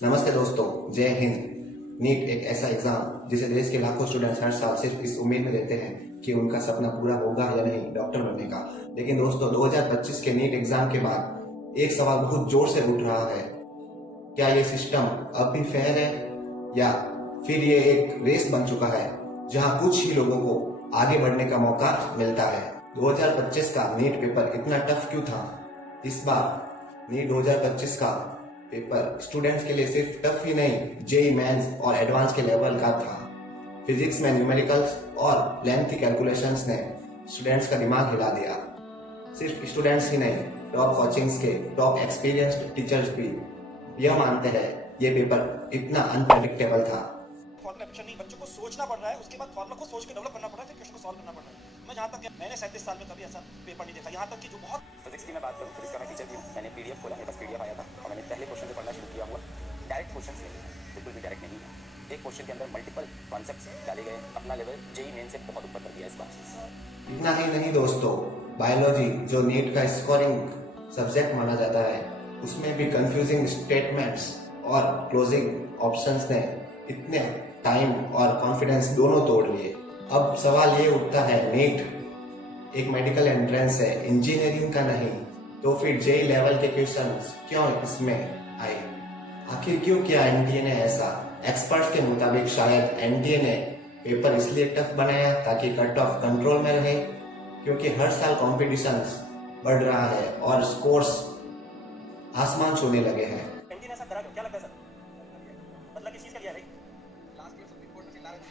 नमस्ते दोस्तों, जय हिंद। नीट एक ऐसा एग्जाम जिसे देश के लाखों स्टूडेंट्स हर साल सिर्फ इस उम्मीद में देते हैं कि उनका सपना पूरा होगा या नहीं, डॉक्टर बनने का। लेकिन दोस्तों, 2025 के नीट एग्जाम के बाद एक सवाल बहुत जोर से उठ रहा है। क्या ये सिस्टम अब भी फेयर है या फिर ये एक रेस बन चुका है जहां कुछ ही लोगों को आगे बढ़ने का मौका मिलता है। 2025 का नीट पेपर इतना टफ क्यों था? इस बार नीट 2025 का पेपर स्टूडेंट्स के लिए सिर्फ टफ ही नहीं, जेई मेंस और एडवांस के लेवल का था। फिजिक्स में न्यूमेरिकल्स और लेंथी कैलकुलेशंस ने स्टूडेंट्स का दिमाग हिला दिया। सिर्फ स्टूडेंट्स ही नहीं, टॉप कोचिंग्स के टॉप एक्सपीरियंस्ड टीचर्स भी यह मानते हैं ये पेपर इतना अनप्रेडिक्टेबल था। फॉर्मूला एप्लीकेशन नहीं, बच्चों को सोचना पड़ रहा है, उसके बाद फॉर्मूला को सोच के डेवलप करना पड़ रहा है, फिर क्वेश्चन को सॉल्व करना पड़ रहा है। मैं जहाँ तक मैंने 37 साल में कभी ऐसा पेपर नहीं देखा। यहाँ तक कि जो बहुत फिजिक्स की मैं बात करूँ, फिजिक्स का मैं टीचर भी हूँ। मैंने पीडीएफ खोला, मेरे पास पीडीएफ आया था और मैंने पहले क्वेश्चन से पढ़ना शुरू किया हुआ। डायरेक्ट क्वेश्चन नहीं, बिल्कुल भी डायरेक्ट नहीं है। एक क्वेश्चन के अंदर मल्टीपल कॉन्सेप्ट्स डाले गए। अपना लेवल जेई मेन से बहुत ऊपर कर दिया इस बार। इतना ही नहीं दोस्तों, बायोलॉजी जो नीट का स्कोरिंग सब्जेक्ट माना जाता है, उसमें भी कंफ्यूजिंग स्टेटमेंट्स और क्लोजिंग ऑप्शंस ने इतने टाइम और कॉन्फिडेंस दोनों तोड़ लिए। अब सवाल ये उठता है, नीट एक मेडिकल एंट्रेंस है, इंजीनियरिंग का नहीं, तो फिर जेई लेवल के क्वेश्चंस क्यों इसमें आए? आखिर क्यों किया एनटीए ने ऐसा? एक्सपर्ट्स के मुताबिक शायद एनटीए ने पेपर इसलिए टफ बनाया ताकि कट ऑफ कंट्रोल में रहे, क्योंकि हर साल कॉम्पिटिशन बढ़ रहा है और स्कोर्स आसमान छूने लगे हैं। एनटी ने ऐसा करा, क्या लगता है सर? मतलब किस चीज का लिया भाई? लास्ट ईयर सुप्रीम कोर्ट में चिल्ला रहे थे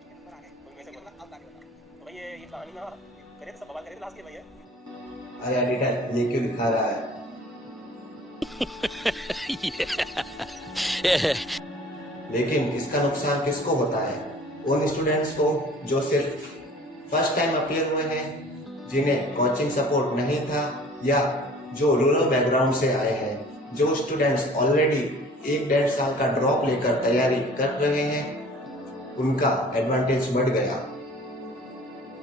कि नंबर आ गए, कोई वैसे बोला अब आगे बता। तो भाई ये कहानी में करे तो सब बवाल करे लास्ट के भैया। अरे एडिटर, ये क्यों दिखा रहा है? लेकिन इसका नुकसान किसको होता है? उन स्टूडेंट्स को जो सिर्फ फर्स्ट टाइम अपीयर हुए हैं, जिन्हें कोचिंग सपोर्ट नहीं था, या जो रूरल बैकग्राउंड से आए हैं। जो स्टूडेंट्स ऑलरेडी 1-1.5 साल का ड्रॉप लेकर तैयारी कर रहे हैं, उनका एडवांटेज बढ़ गया।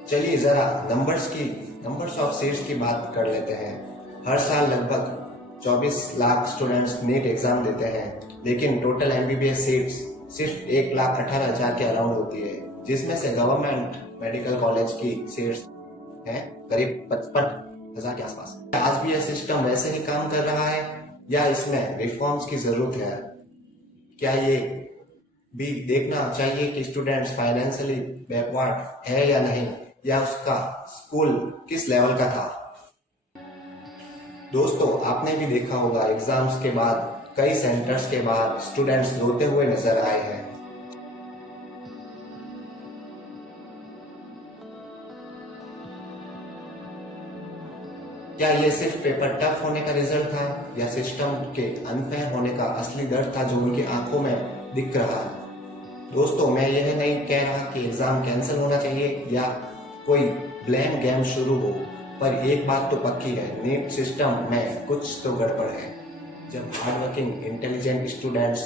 चलिए जरा नंबर्स ऑफ सीट्स की बात कर लेते हैं। हर साल लगभग 24 लाख स्टूडेंट्स नीट एग्जाम देते हैं, लेकिन टोटल एमबीबीएस सीट्स सिर्फ 1,18,000 के अराउंड होती है, जिसमें से गवर्नमेंट मेडिकल कॉलेज की सीट्स हैं करीब 55,000 के आसपास। आज भी यह सिस्टम वैसे ही काम कर रहा है या इसमें रिफॉर्म्स की जरूरत है? क्या ये भी देखना चाहिए कि स्टूडेंट्स फाइनेंशियली बैकवर्ड है या नहीं, या उसका स्कूल किस लेवल का था? दोस्तों, आपने भी देखा होगा एग्जाम्स के बाद कई सेंटर्स के बाहर स्टूडेंट्स रोते हुए नजर आए हैं। क्या ये सिर्फ पेपर टफ होने का रिजल्ट था या सिस्टम के अनफेयर होने का असली दर्द था जो उनकी आंखों में दिख रहा है? दोस्तों, मैं यह नहीं कह रहा कि एग्जाम कैंसिल होना चाहिए या कोई ब्लेम गेम शुरू हो, पर एक बात तो पक्की है, नीट सिस्टम में कुछ तो गड़बड़ है। जब हार्डवर्किंग इंटेलिजेंट स्टूडेंट्स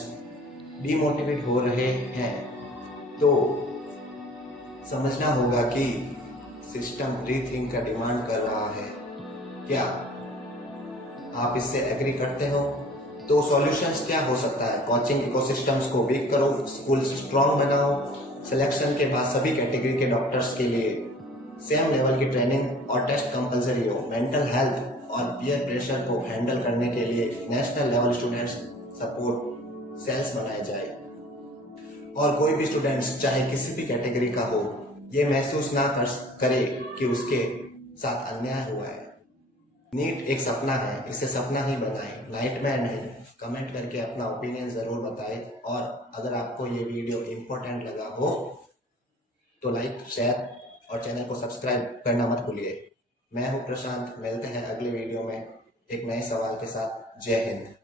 डिमोटिवेट हो रहे हैं, तो समझना होगा कि सिस्टम रीथिंक का डिमांड कर रहा है। क्या आप इससे एग्री करते हो? तो सॉल्यूशंस क्या हो सकता है? कोचिंग इकोसिस्टम्स को वीक करो, स्कूल स्ट्रॉन्ग बनाओ, सिलेक्शन के बाद सभी कैटेगरी के डॉक्टर्स के लिए सेम लेवल की ट्रेनिंग और टेस्ट कंपलसरी हो, मेंटल हेल्थ और पीयर प्रेशर को हैंडल करने के लिए national level students support cells बनाए जाए, और कोई भी स्टूडेंट्स चाहे किसी भी कैटेगरी का हो, ये महसूस ना करे कि उसके साथ अन्याय हुआ है। नीट एक सपना है, इसे सपना ही बनाएं, नाइटमेयर नहीं। कमेंट करके अपना ओपिनियन जरूर बताएं, और अगर आपको ये वीडियो इंपॉर्टेंट लगा हो तो लाइक, शेयर और चैनल को सब्सक्राइब करना मत भूलिए। मैं हूं प्रशांत, मिलते हैं अगले वीडियो में एक नए सवाल के साथ। जय हिंद।